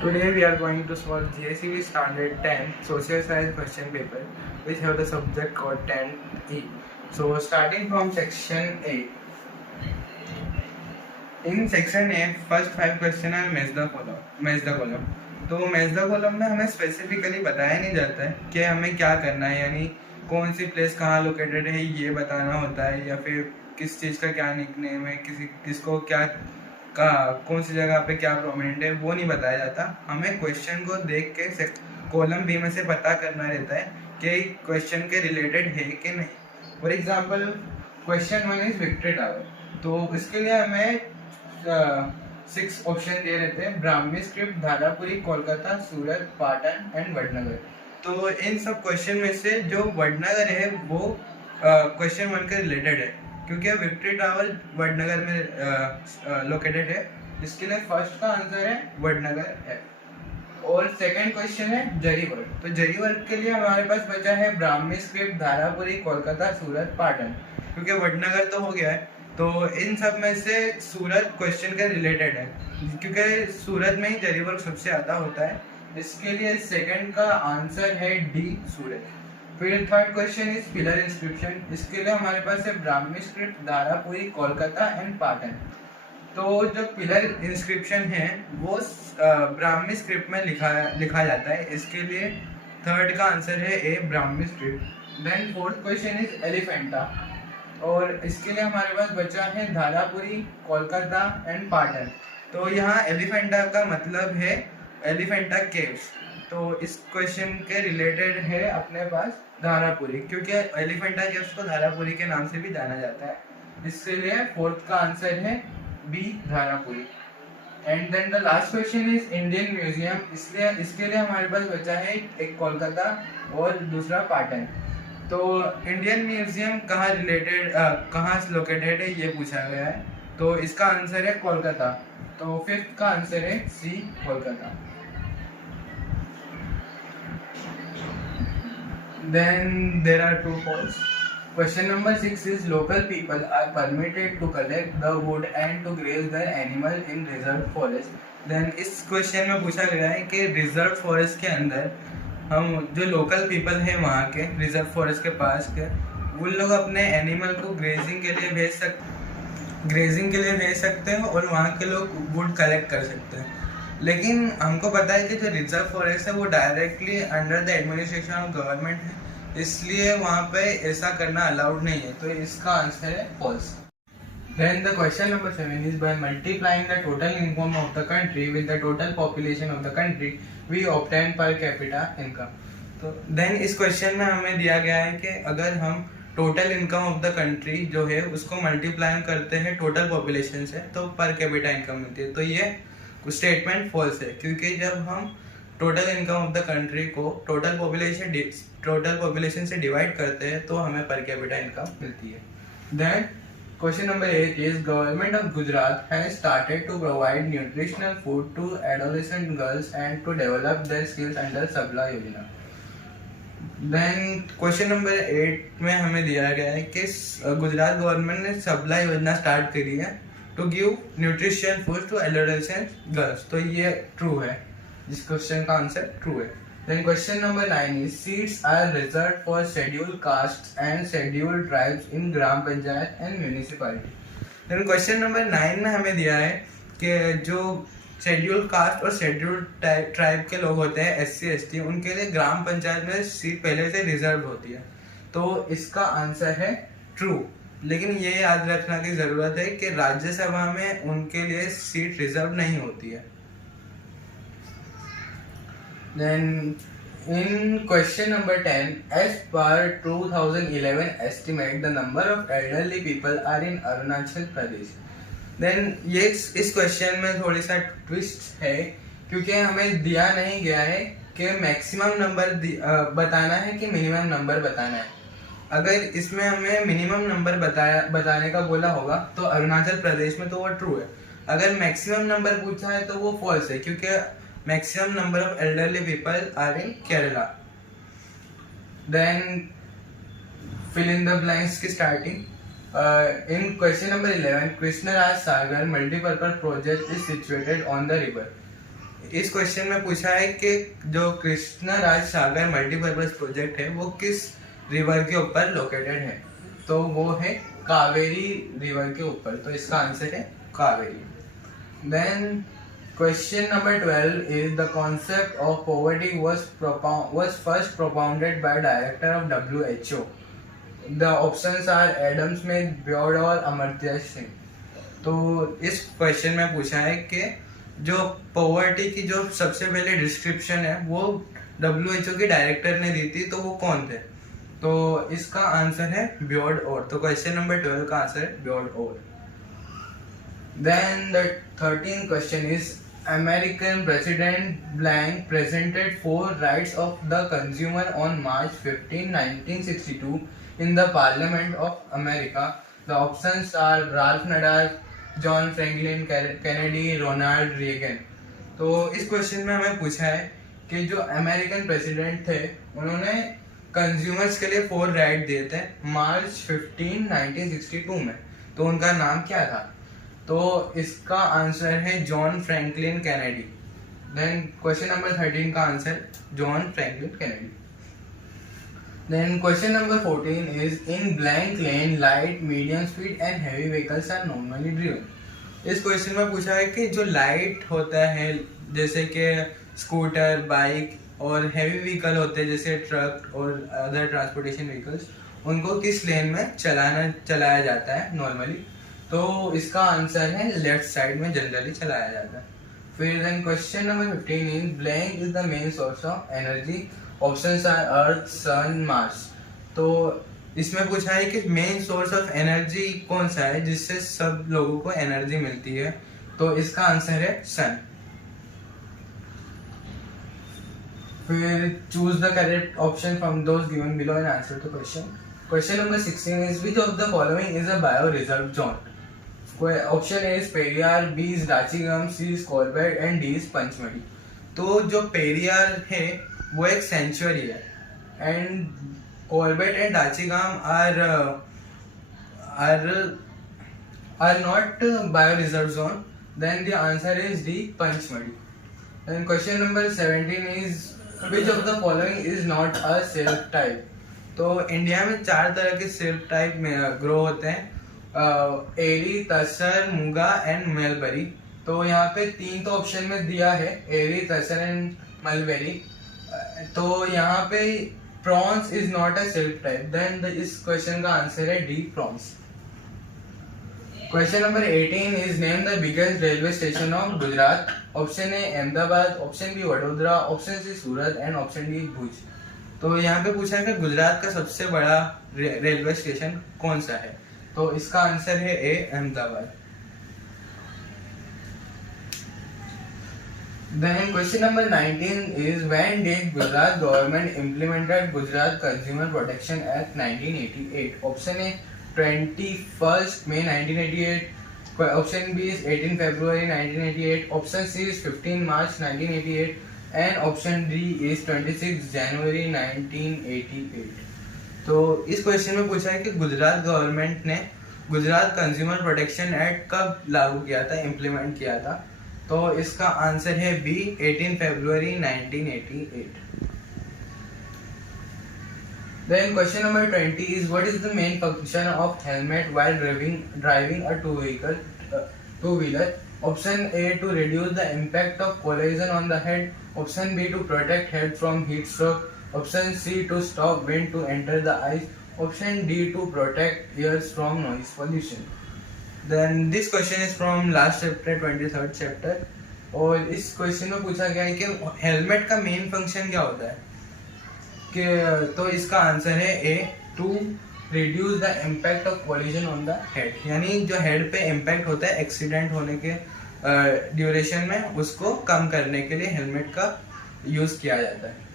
Today we are going to solve GSEB Standard 10 Social Science question paper which have the subject called 10E. So starting from section A. In section A, first 5 question are match the column. तो match the column में हमें specifically बताया नहीं जाता है कि हमें क्या करना है, यानी कौन सी प्लेस कहाँ लोकेटेड है ये बताना होता है, या फिर किस चीज़ का क्या निकनेम है, किसको क्या का कौन सी जगह पे क्या प्रोमिनेंट है वो नहीं बताया जाता। हमें क्वेश्चन को देख के कॉलम बी में से पता करना रहता है कि क्वेश्चन के रिलेटेड है कि नहीं। For example question 1 is victory tower, तो इसके लिए हमें 6 ऑप्शन दे रहते हैं: Brahmi script, Dharapuri, Kolkata, Surat, Patan and Vadnagar. तो इन सब क्वेश्चन में से जो वडनगर है वो क्वेश्चन 1 के रिलेटेड है, क्योंकि विक्ट्री टावर वडनगर में लोकेटेड है। इसके लिए फर्स्ट का आंसर है वडनगर है। और सेकंड क्वेश्चन है जरी वर्ग, तो जरी वर्ग के लिए हमारे पास बचा है ब्राह्मी स्क्रिप्ट, धारापुरी, कोलकाता, सूरत, पाटन। क्योंकि वडनगर तो हो गया है, तो इन सब में से सूरत क्वेश्चन के रिलेटेड है, क्योंकि सूरत में ही जरी वर्ग सबसे ज़्यादा होता है। इसके लिए सेकंड का आंसर है डी, सूरत। फिर third question is pillar inscription. इसके लिए हमारे पास है ब्राह्मी स्क्रिप्ट, धारापुरी, कोलकाता एंड पाटन। तो जो पिलर इंस्क्रिप्शन है वो ब्राह्मी स्क्रिप्ट में लिखा जाता है। इसके लिए थर्ड का आंसर है A, Brahmi script. Then fourth question is Elephanta, और इसके लिए हमारे पास बचा है धारापुरी, कोलकाता एंड पाटन। तो यहाँ एलिफेंटा का मतलब है एलिफेंटा केव्स, तो इस क्वेश्चन के रिलेटेड है अपने पास धारापुरी, क्योंकि एलिफेंटा केव्स को धारापुरी के नाम से भी जाना जाता है। इसके लिए फोर्थ का आंसर है B, Dharapuri. And then the last question is Indian museum. इसलिए इसके लिए हमारे पास बचा है एक कोलकाता और दूसरा पाटन। तो इंडियन म्यूजियम कहाँ लोकेटेड है ये पूछा गया है, तो इसका आंसर है कोलकाता। तो फिफ्थ का आंसर है सी, Kolkata. Then there are two false. Question number 6 is local people are permitted to collect the wood and to graze their animal in reserved forest. Then इस क्वेश्चन में पूछा गया है कि रिजर्व फॉरेस्ट के अंदर हम जो लोकल पीपल हैं वहाँ के रिजर्व फॉरेस्ट के पास के, उन लोग अपने एनिमल को ग्रेजिंग के लिए भेज सकते हैं और वहाँ के लोग वुड कलेक्ट कर सकते हैं। लेकिन हमको पता है कि जो रिजर्व फॉरेस्ट है वो directly under the administration of government है, इसलिए वहाँ पे ऐसा करना अलाउड नहीं है, तो इसका आंसर है false. Then the question number 7 is by multiplying the total income of the country with the total population of the country we obtain per capita income. तो then इस क्वेश्चन में हमें दिया गया है कि अगर हम total income of the country जो है उसको मल्टीप्लाई करते हैं टोटल पॉपुलेशन से तो पर कैपिटा इनकम मिलती है। तो ये स्टेटमेंट फॉल्स है, क्योंकि जब हम total income of the country को टोटल पॉपुलेशन से डिवाइड करते हैं तो हमें पर कैपिटा इनकम मिलती है। Then question number 8 is government of Gujarat has started to provide nutritional food to adolescent girls and to develop their skills under Sabla Yojana. Then question number 8 में हमें दिया गया है कि गुजरात गवर्नमेंट ने सबला योजना स्टार्ट करी है to give nutrition food to adolescent girls. तो ये ट्रू है, इस क्वेश्चन का आंसर ट्रू है। Then question number 9 is seats are reserved for scheduled castes and scheduled tribes in gram panchayat and municipality. Then question number 9 में हमें दिया है कि जो शेड्यूल्ड कास्ट और शेड्यूल्ड ट्राइब के लोग होते हैं SC ST, उनके लिए ग्राम पंचायत में सीट पहले से रिजर्व होती है, तो इसका आंसर है ट्रू। लेकिन ये याद रखना की ज़रूरत है कि राज्यसभा में उनके लिए सीट रिजर्व नहीं होती है। Then in question number 10, as per 2011 estimate, the number of elderly people are in Arunachal Pradesh. Then ये इस क्वेश्चन में थोड़ी सा ट्विस्ट है, क्योंकि हमें दिया नहीं गया है कि मैक्सिमम नंबर बताना है कि मिनिमम नंबर बताना है। अगर इसमें हमें मिनिमम नंबर बताने का बोला होगा तो अरुणाचल प्रदेश में तो वो ट्रू है। अगर मैक्सिमम नंबर पूछा है तो वो फॉल्स है, क्योंकि maximum number of elderly people are in Kerala. Then fill in the blanks की starting. In question number 11, Krishnaraj Sagar multipurpose project is situated on the river. इस क्वेश्चन में पूछा है कि जो कृष्णा राज सागर मल्टीपर्पज प्रोजेक्ट है वो किस रिवर के ऊपर लोकेटेड है, तो वो है कावेरी रिवर के ऊपर, तो इसका आंसर है Kaveri. Then question number 12 is the concept of poverty was first propounded by director of WHO. The options are Adam Smith, Beard और अमर्त्य सिंह। तो इस क्वेश्चन में पूछा है कि जो पॉवर्टी की जो सबसे पहले डिस्क्रिप्शन है वो WHO के डायरेक्टर ने दी थी, तो वो कौन थे, तो इसका आंसर है बियॉर्ड और। तो क्वेश्चन नंबर 12 का आंसर है बियॉर्ड और। Then the 13th question is American President blank presented 4 rights of the consumer on March 15, 1962 in the Parliament of America. The options are Ralph Nader, John Franklin Kennedy, Ronald Reagan. तो इस question में हमें पूछा है कि जो American president थे उन्होंने कंज्यूमर्स के लिए 4 राइट दिए थे मार्च 15, 1962 में, तो उनका नाम क्या था, तो इसका आंसर है John Franklin Kennedy. Then question number 13 का answer John Franklin Kennedy. Then question number 14 is in blank lane light medium speed and heavy vehicles are normally driven. इस क्वेश्चन में पूछा है कि जो लाइट होता है जैसे कि स्कूटर, बाइक और हैवी व्हीकल होते हैं जैसे ट्रक और अदर ट्रांसपोर्टेशन व्हीकल्स, उनको किस लेन में चलाया जाता है नॉर्मली, तो इसका आंसर है लेफ्ट साइड में जनरली चलाया जाता है। फिर then question number 15 is blank is the main source of energy. Options are Earth, Sun, Mars. तो इसमें पूछा है कि मेन सोर्स ऑफ एनर्जी कौन सा है जिससे सब लोगों को एनर्जी मिलती है, तो इसका आंसर है सन। फिर choose the correct option from those given below and answer the question. Question number 16 is which of the following is a bio reserve zone. Option A is Periyar, B is Ranchigam, C is Corbett and D is Pachmarhi. तो जो पेरियार है वो एक sanctuary है and Corbett and Ranchigam are not bio reserve zone, then the answer is D, Pachmarhi. Then question number 17 is which of the following is not a silk type। तो India में 4 तरह के सिल्क टाइप में ग्रो होते हैं, एरी, तसर, muga and mulberry. तो यहाँ पे 3 तो ऑप्शन में दिया है, एरी, तसर एंड मलबरी। तो यहाँ पे prawns is not a silk type, then इस क्वेश्चन का आंसर है D, prawns. Question number 18 is name the biggest railway station of Gujarat. Option A Ahmedabad, option B Vadodara, option C Surat and option D Bhuj. तो यहाँ पे पूछा है कि गुजरात का सबसे बड़ा रेलवे स्टेशन कौन सा है, तो इसका आंसर है ए, Ahmedabad. Then question number 19 is when did Gujarat government implemented Gujarat Consumer Protection Act 1988? Option A 21st May 1988. Option B is 18 February 1988. Option C is 15 March 1988. And option D is 26 January 1988. तो इस question में पूछा है कि Gujarat government ने Gujarat consumer protection act कब लागू किया था, इम्प्लीमेंट किया था, तो इसका आंसर है B, 18 February 1988। Then question number 20 is what is the main function of helmet while driving a two-wheeler? Option A to reduce the impact of collision on the head. Option B to protect head from heat stroke. Option C to stop wind to enter the eyes. Option D to protect ears from noise pollution. Then this question is from last chapter, 23rd chapter. और इस question में पूछा गया है कि helmet का main function क्या होता है, कि तो इसका आंसर है A, to reduce the impact of collision on the head, यानी जो हेड पे इम्पैक्ट होता है एक्सीडेंट होने के ड्यूरेशन में, उसको कम करने के लिए हेलमेट का यूज किया जाता है।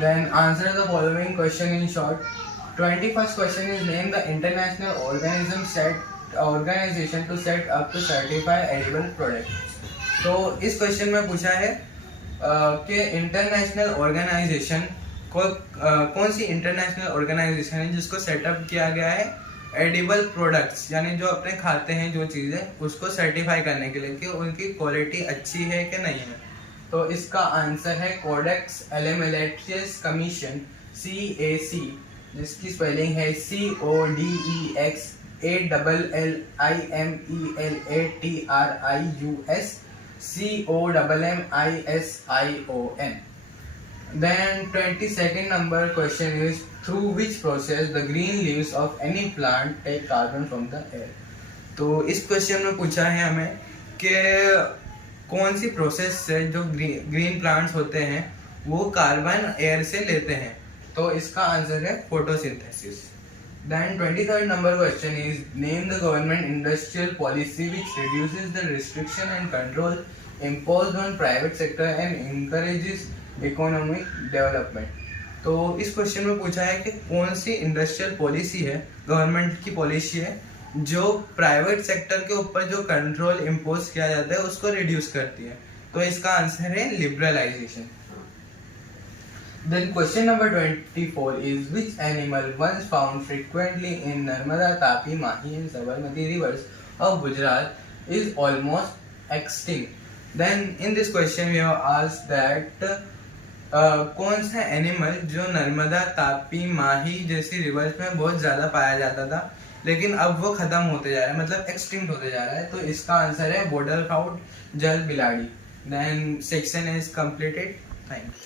Then answer the following question in short. 21st question is name the international organization to set up to certify edible products. तो इस क्वेश्चन में पूछा है कि इंटरनेशनल ऑर्गेनाइजेशन को कौन सी इंटरनेशनल ऑर्गेनाइजेशन है जिसको सेटअप किया गया है एडिबल प्रोडक्ट्स यानी जो अपने खाते हैं जो चीज़ें उसको सर्टिफाई करने के लिए कि उनकी क्वालिटी अच्छी है कि नहीं है। तो इसका आंसर है कोडेक्स एलिमेंटेरियस कमीशन CAC, जिसकी स्पेलिंग है CODEX ALLIMELATRIUS COMMISION. Then 22nd number question is, through which process the green leaves of any plant take carbon from the air? तो इस क्वेश्चन में पूछा है हमें कि कौन सी प्रोसेस से जो ग्रीन प्लांट्स होते हैं वो कार्बन एयर से लेते हैं। तो इसका आंसर है photosynthesis. Then 23rd number question is, name the government industrial policy which reduces the restriction and control imposed on private sector and encourages economic development. तो इस क्वेश्चन में पूछा है कि कौन सी इंडस्ट्रियल पॉलिसी है, गवर्नमेंट की पॉलिसी है जो प्राइवेट सेक्टर के ऊपर जो कंट्रोल इम्पोज किया जाता है उसको रिड्यूस करती है। तो इसका आंसर है liberalisation. Then question number 24 is, which animal once found frequently in Narmada, Tapi, Mahi and Sabarmati rivers of Gujarat is almost extinct? Then in this question we have asked that कौन सा animal जो नर्मदा, तापी, माही जैसी reverse में बहुत ज़्यादा पाया जाता था लेकिन अब वो ख़त्म होते जा रहा है, मतलब एक्सटिंक्ट होते जा रहा है। तो इसका आंसर है बॉर्डर क्राउड, जल बिलाड़ी। Then section is completed. Thanks.